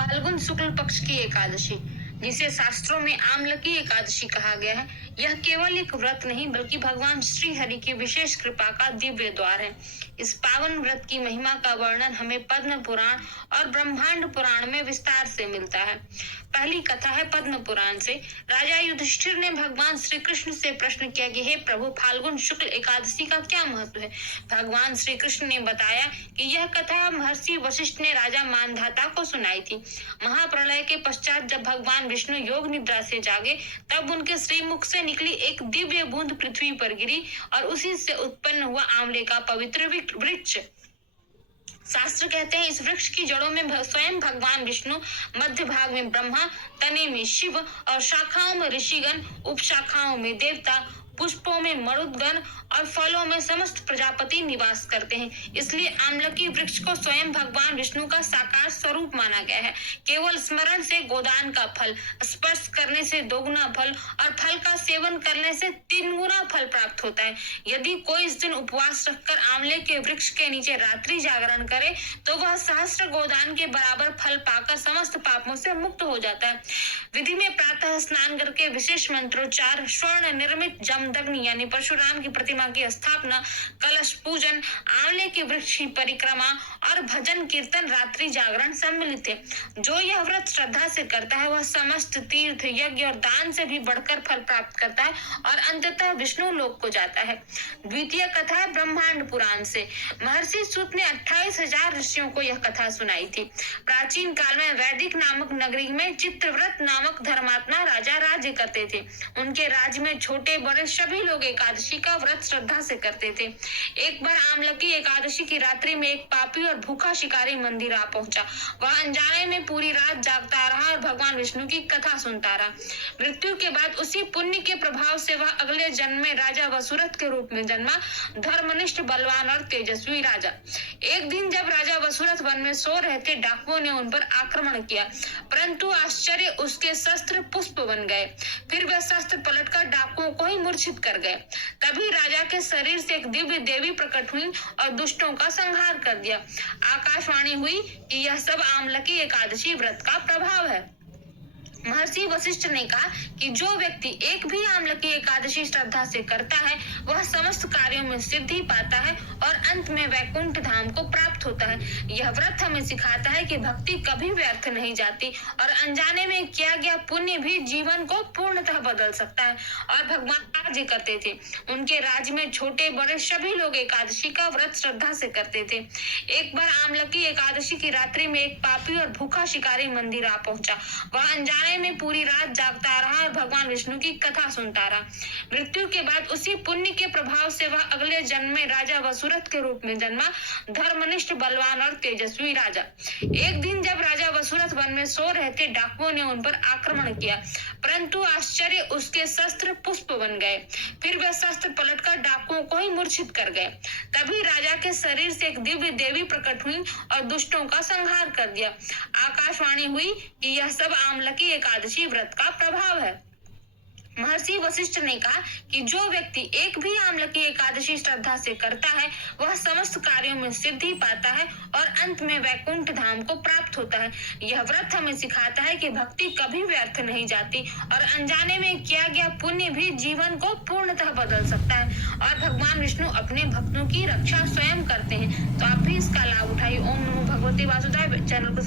फाल्गुन शुक्ल पक्ष की एकादशी, जिसे शास्त्रों में आमलकी एकादशी कहा गया है, यह केवल एक व्रत नहीं बल्कि भगवान श्री हरि की विशेष कृपा का दिव्य द्वार है। इस पावन व्रत की महिमा का वर्णन हमें पद्म पुराण और ब्रह्मांड पुराण में विस्तार से मिलता है। पहली कथा है पद्म पुराण से। राजा युधिष्ठिर ने भगवान श्री कृष्ण से प्रश्न किया कि हे प्रभु, फाल्गुन शुक्ल एकादशी का क्या महत्व है। भगवान श्री कृष्ण ने बताया कि यह कथा महर्षि वशिष्ठ ने राजा मानधाता को सुनाई थी। महाप्रलय के पश्चात जब भगवान विष्णु योग निद्रा से जागे, तब उनके श्रीमुख से निकली एक दिव्य बूंद पृथ्वी पर गिरी और उसी से उत्पन्न हुआ आंवले का पवित्र वृक्ष। शास्त्र कहते हैं इस वृक्ष की जड़ों में स्वयं भगवान विष्णु, मध्य भाग में ब्रह्मा, तने में शिव और शाखाओं में ऋषिगण, उपशाखाओं में देवता, पुष्पों में मरुदगण और फलों में समस्त प्रजापति निवास करते हैं। इसलिए आमलकी वृक्ष को स्वयं भगवान विष्णु का साकार स्वरूप माना गया है। केवल स्मरण से गोदान का फल, स्पर्श करने से दोगुना फल और फल का सेवन करने से 3 गुना फल प्राप्त होता है। यदि कोई इस दिन उपवास रखकर आंवले के वृक्ष के नीचे रात्रि जागरण करे तो वह सहस्त्र गोदान के बराबर फल पाकर समस्त पापों से मुक्त हो जाता है। विधि में प्रातः स्नान करके विशेष मंत्रोच्चार, स्वर्ण निर्मित जमदग्नि यानी परशुराम की प्रतिमा की स्थापना, कलश पूजन, आंवले के वृक्ष की परिक्रमा और भजन कीर्तन, रात्रि जागरण सम्मिलित है। जो यह व्रत श्रद्धा से करता है वह समस्त तीर्थ, यज्ञ और दान से भी बढ़कर फल प्राप्त करता है और अंततः विष्णु लोक को जाता है। द्वितीय कथा है ब्रह्मांड पुराण से। महर्षि सूत ने 28,000 ऋषियों को यह कथा सुनाई थी। प्राचीन काल में वैदिक नामक नगरी में चित्रव्रत नामक धर्मात्मा राजा राज्य करते थे। उनके राज्य में छोटे बड़े सभी लोग एकादशी का व्रत श्रद्धा से करते थे। एक बार आमलकी एकादशी की रात्रि में एक पापी और भूखा शिकारी मंदिर आ पहुंचा। वह अनजाने में पूरी रात जागता रहा और भगवान विष्णु की कथा सुनता रहा। मृत्यु के बाद उसी पुण्य के प्रभाव से वह अगले जन्म में राजा वसुरथ के रूप में जन्मा, धर्मनिष्ठ, बलवान और तेजस्वी राजा। एक दिन जब राजा वसुरथ वन में सो रहे थे, डाकुओं ने उन पर आक्रमण किया, परंतु आश्चर्य, उसके शस्त्र पुष्प बन गए। फिर वे शस्त्र पलटकर डाकुओं को ही मूर्छित कर गए। तभी राजा के शरीर से एक दिव्य देवी प्रकट हुई और दुष्टों का संहार कर दिया। आकाशवाणी हुई कि यह सब आमलकी एकादशी व्रत का प्रभाव है। महर्षि वशिष्ठ ने कहा कि जो व्यक्ति एक भी आमलकी एकादशी श्रद्धा से करता है वह समस्त कार्यों में सिद्धि पाता है और अंत में वैकुंठ धाम को प्राप्त होता है। यह व्रत हमें सिखाता है कि भक्ति कभी व्यर्थ नहीं जाती और अनजाने में किया गया पुण्य भी जीवन को पूर्णतः बदल सकता है। और भगवान राज्य करते थे। उनके राज्य में छोटे बड़े सभी लोग एकादशी का व्रत श्रद्धा से करते थे। एक बार आमलकी एकादशी की रात्रि में एक पापी और भूखा शिकारी मंदिर आ पहुंचा। वह अनजाने में पूरी रात जागता रहा और भगवान विष्णु की कथा सुनता रहा। मृत्यु के बाद उसी पुण्य के प्रभाव से वह अगले जन्म में राजा वसुरथ के रूप में जन्मा, धर्मनिष्ठ, बलवान और तेजस्वी राजा। एक दिन जब राजा वसुरथ वन में सो रहे थे, डाकुओं ने उन पर आक्रमण किया, परंतु आश्चर्य, उसके शस्त्र पुष्प बन गए। फिर वे शस्त्र पलटकर डाकुओं को ही मूर्छित कर गए। तभी राजा के शरीर से एक दिव्य देवी प्रकट हुई और दुष्टों का संहार कर दिया। आकाशवाणी हुई कि यह सब आमलकी एकादशी व्रत का प्रभाव है। महर्षि वशिष्ठ ने कहा कि जो व्यक्ति एक भी आमलकी एकादशी श्रद्धा से करता है वह समस्त कार्यों में सिद्धि पाता है और अंत में वैकुंठ धाम को प्राप्त होता है। यह व्रत हमें सिखाता है कि भक्ति कभी व्यर्थ नहीं जाती और अनजाने में किया गया पुण्य भी जीवन को पूर्णतः बदल सकता है और भगवान विष्णु अपने भक्तों की रक्षा स्वयं करते हैं। तो आप भी इसका लाभ उठाइए। ओम नमो भगवते वासुदेवाय। चैनल को